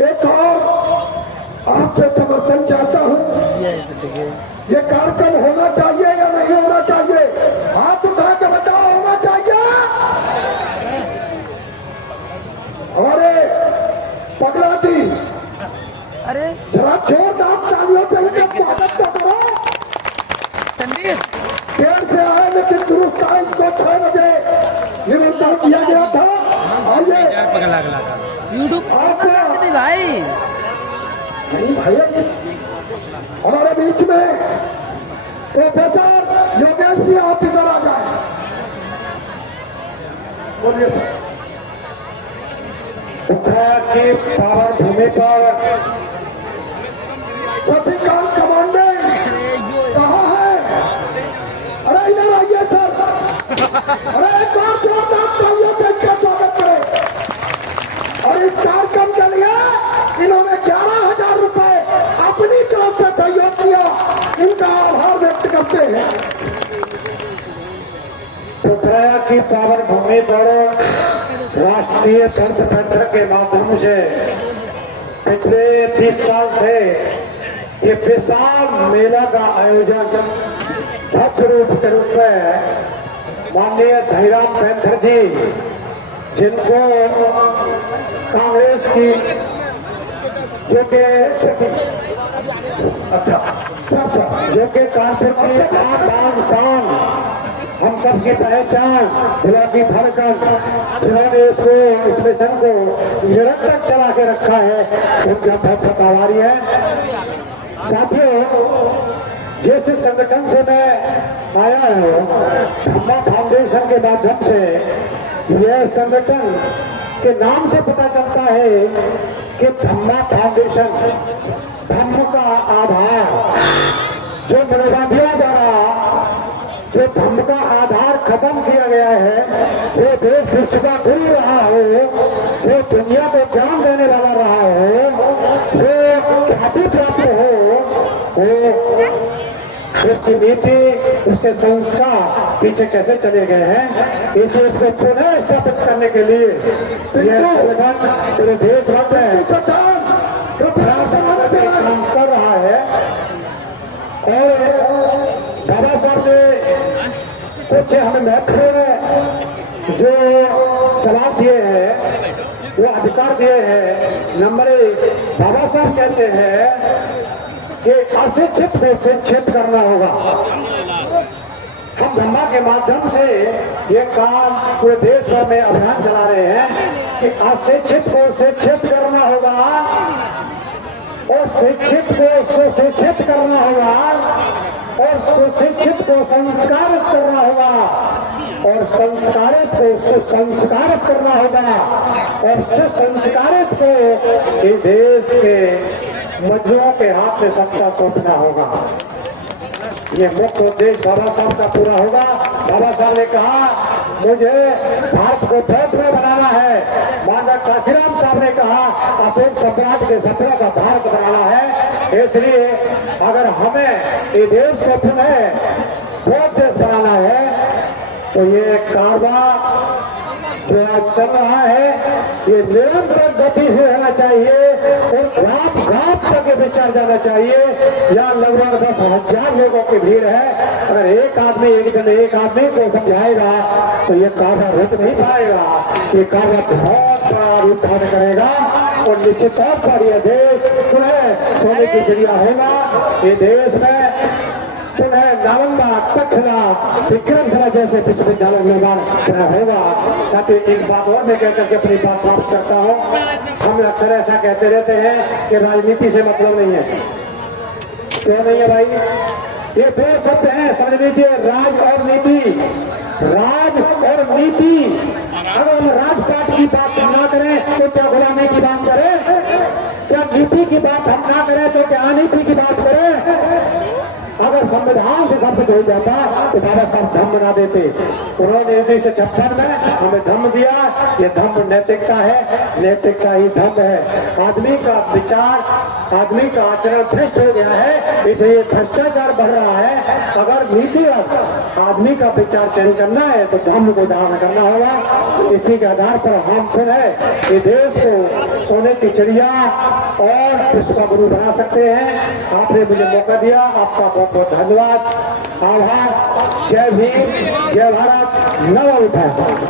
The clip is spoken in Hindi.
एक और आपसे समर्थन चाहता हूँ, ये कार्यक्रम होना चाहिए या नहीं होना चाहिए? हाथ उठा के बताओ, होना चाहिए? हमारे पगला जी, अरे जरा जोरदार तालियों से उनका स्वागत तो करो। संदीप देर से आए लेकिन दुरुस्त टाइम को 6 बजे निमंत्रण किया गया था। आइए यूट्यूब आपको भाई नहीं भैया, हमारे बीच में प्रोफेसर योगेश जी, आप इधर आ जाए। बोलिए सर। उत्तराखंड की पावन भूमि पर शशिकांत कमांडेंट कहाँ है? अरे इधर आइए सर। अरे एक बार जोरदार तालियों से इनका स्वागत करें। और इस कार्यक्रम के लिए इन्होंने 11,000 रुपए अपनी तरफ से सहयोग किया, इनका आभार व्यक्त करते हैं। उत्तराखंड की पावन भूमि पर राष्ट्रीय तंत्र तंत्र के माध्यम से पिछले 30 साल से ये विशाल मेला का आयोजन भव्य रूप के रूप में माननीय धनीराम पैंथर जी, जिनको कांग्रेस की जो के कानपुर की आन शान, हम सबकी पहचान, जिला की धड़कन, जिन्होंने इसको इस मिशन को निरंतर चला के रखा है, उनका बहुत बहुत आभारी है। साथियों, जिस संगठन से मैं आया हूँ, धम्मा फाउंडेशन के माध्यम से, यह संगठन के नाम से पता चलता है कि धम्मा फाउंडेशन, धम्म का आधार, जो मनोवादियों द्वारा जो धम्म का आधार खत्म किया गया है, वो देश विश्व का गुरु रहा हो, वो दुनिया को ज्ञान देने वाला रहा हो, वो ख्याति प्राप्त हो, वो उसकी नीति, उसके संस्कार पीछे कैसे चले गए हैं, इसे उसको पुनः स्थापित करने के लिए यह संगठन पूरे देश भर में काम कर रहा है। और बाबा साहब ने कुछ हमें महत्वपूर्ण जो सलाह दिए हैं, वो अधिकार दिए हैं। नंबर 1, बाबा साहब कहते हैं कि अशिक्षित को शिक्षित करना होगा। हम धम्मा के माध्यम से ये काम पूरे देश भर में अभियान चला रहे हैं कि अशिक्षित को शिक्षित करना होगा और शिक्षित को सुशिक्षित करना होगा और सुशिक्षित को संस्कारित करना होगा और संस्कारित को सुसंस्कारित करना होगा और सुसंस्कारित को इस देश के मजदूरों के हाथ में सत्ता सौंपना होगा। ये मुख्य उद्देश्य बाबा साहब का पूरा होगा। बाबा साहब ने कहा, मुझे भारत को भव्य बनाना है। माननीय काशीराम साहब ने कहा, अशोक सम्राट के सपनों का भारत बनाना है। इसलिए अगर हमें ये देश को पुनः भव्य बनाना है तो ये कारवां जो चल रहा है, ये निरंतर गति से रहना चाहिए और रात रात तक विचार जाना चाहिए। यहाँ लगभग 10,000 लोगों की भीड़ है। अगर एक आदमी एक दिन एक आदमी को समझाएगा तो ये कारवां रुक नहीं पाएगा। ये कारवां बहुत बड़ा रूप धारण करेगा और निश्चित तौर पर यह देश पुनः सोने की चिड़िया होगा। ये देश में पुनः नालंदा, तक्षशिला, विक्रमशिला जैसे विश्वविद्यालय निर्माण होगा। साथ ही एक बात और मैं कहकर के अपनी बात समाप्त करता हूँ। हम अक्सर ऐसा कहते रहते हैं कि राजनीति से मतलब नहीं है। क्यों नहीं है भाई? ये दो शब्द हैं, समझ लीजिए, राज और नीति। राज और नीति, अगर हम राजपाट की बात ना करें तो क्या गुलामी की बात करें? क्या नीति की बात हम ना करें तो क्या अनीति की बात करें? अगर संविधान से स्थापित हो जाता तो बाबा साहब धम्म बना देते। उन्होंने 1956 में हमें धम्म दिया। ये धम्म नैतिकता है, नैतिकता ही धम्म है। आदमी का विचार आदमी का आचरण भ्रष्ट हो गया है, इसलिए भ्रष्टाचार बढ़ रहा है। अगर नीतिगत आदमी का विचार चयन करना है तो धर्म को धारण करना होगा। इसी के आधार पर हम फिर है कि देश को सोने की चिड़िया और विश्व का गुरु बना सकते हैं। आपने मुझे मौका दिया, आपका बहुत बहुत धन्यवाद, आभार। जय भीम, जय भारत, नव भारत।